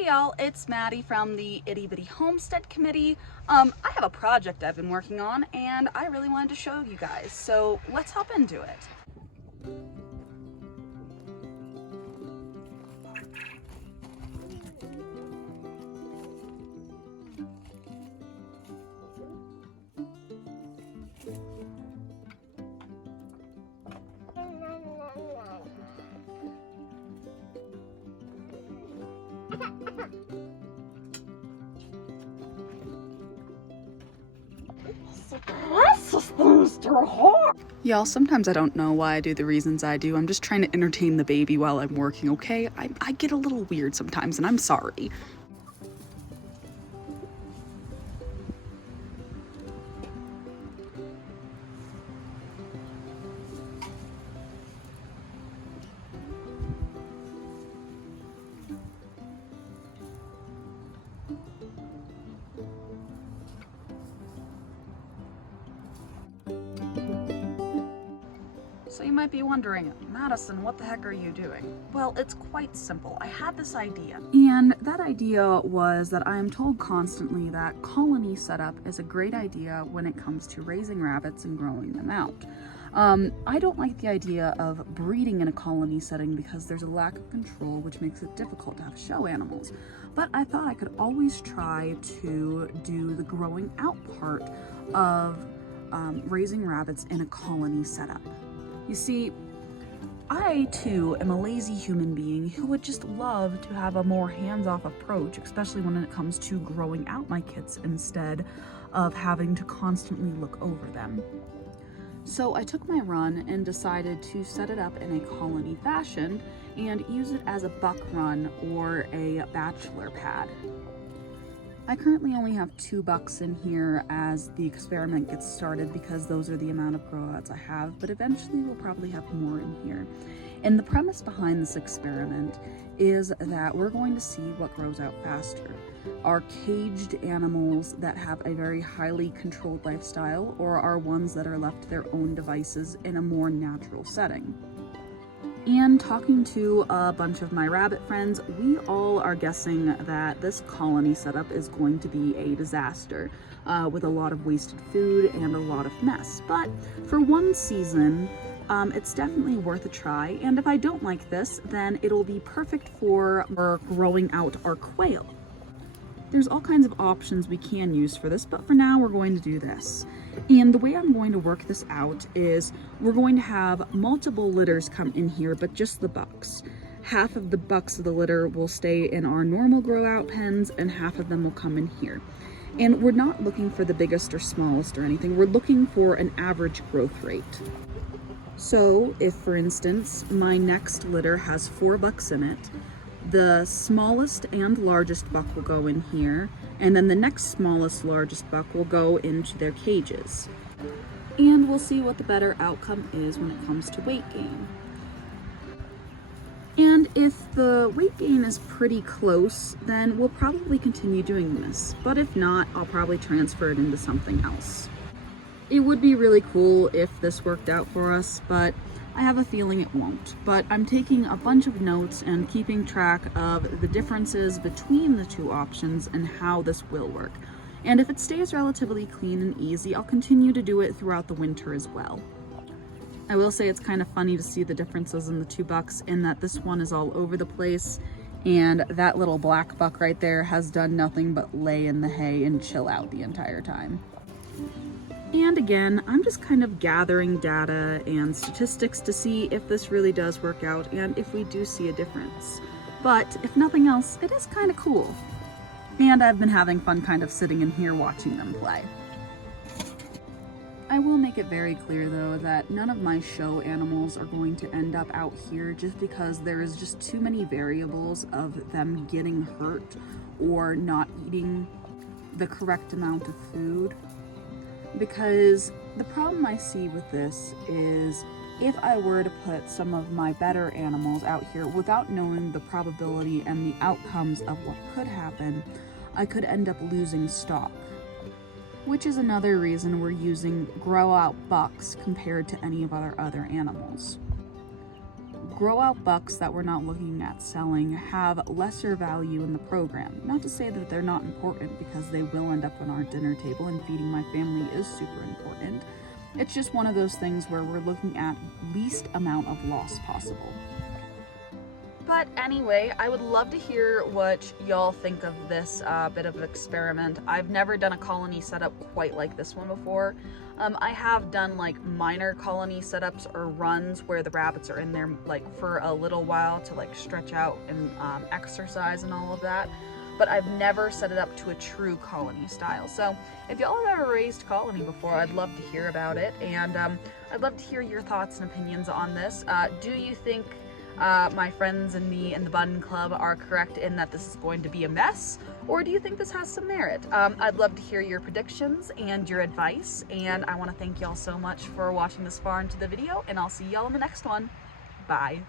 Hey y'all, it's Maddie from the Itty Bitty Homestead Committee. I have a project I've been working on and I really wanted to show you guys, so let's hop into it. Y'all, sometimes I don't know why I do the reasons I do. I'm just trying to entertain the baby while I'm working, okay? I get a little weird sometimes and I'm sorry. So you might be wondering, Madison, what the heck are you doing? Well, it's quite simple. I had this idea. And that idea was that I am told constantly that colony setup is a great idea when it comes to raising rabbits and growing them out. I don't like the idea of breeding in a colony setting because there's a lack of control, which makes it difficult to have show animals. But I thought I could always try to do the growing out part of raising rabbits in a colony setup. You see, I too am a lazy human being who would just love to have a more hands-off approach, especially when it comes to growing out my kits instead of having to constantly look over them. So I took my run and decided to set it up in a colony fashion and use it as a buck run or a bachelor pad. I currently only have 2 bucks in here as the experiment gets started because those are the amount of grow-outs I have, but eventually we'll probably have more in here. And the premise behind this experiment is that we're going to see what grows out faster. Are caged animals that have a very highly controlled lifestyle, or are ones that are left to their own devices in a more natural setting? And talking to a bunch of my rabbit friends, we all are guessing that this colony setup is going to be a disaster with a lot of wasted food and a lot of mess. But for one season, it's definitely worth a try. And if I don't like this, then it'll be perfect for growing out our quail. There's all kinds of options we can use for this, but for now we're going to do this. And the way I'm going to work this out is we're going to have multiple litters come in here, but just the bucks. Half of the bucks of the litter will stay in our normal grow out pens and half of them will come in here. And we're not looking for the biggest or smallest or anything. We're looking for an average growth rate. So if, for instance, my next litter has 4 bucks in it, the smallest and largest buck will go in here, and then the next smallest, largest buck will go into their cages. And we'll see what the better outcome is when it comes to weight gain. And if the weight gain is pretty close, then we'll probably continue doing this. But if not, I'll probably transfer it into something else. It would be really cool if this worked out for us, but I have a feeling it won't. But I'm taking a bunch of notes and keeping track of the differences between the 2 options and how this will work. And if it stays relatively clean and easy, I'll continue to do it throughout the winter as well. I will say it's kind of funny to see the differences in the 2 bucks in that this one is all over the place and that little black buck right there has done nothing but lay in the hay and chill out the entire time. And again, I'm just kind of gathering data and statistics to see if this really does work out and if we do see a difference. But if nothing else, it is kind of cool. And I've been having fun kind of sitting in here watching them play. I will make it very clear though that none of my show animals are going to end up out here just because there is just too many variables of them getting hurt or not eating the correct amount of food. Because the problem I see with this is if I were to put some of my better animals out here without knowing the probability and the outcomes of what could happen, I could end up losing stock. Which is another reason we're using grow out bucks compared to any of our other animals. grow out bucks that we're not looking at selling have lesser value in the program. Not to say that they're not important, because they will end up on our dinner table, and feeding my family is super important. It's just one of those things where we're looking at least amount of loss possible. But anyway, I would love to hear what y'all think of this bit of an experiment. I've never done a colony setup quite like this one before. I have done like minor colony setups or runs where the rabbits are in there like for a little while to like stretch out and exercise and all of that. But I've never set it up to a true colony style. So if y'all have ever raised colony before, I'd love to hear about it. And I'd love to hear your thoughts and opinions on this. Do you think my friends and me in the Bun Club are correct in that this is going to be a mess? Or do you think this has some merit? I'd love to hear your predictions and your advice. And I want to thank y'all so much for watching this far into the video. And I'll see y'all in the next one. Bye.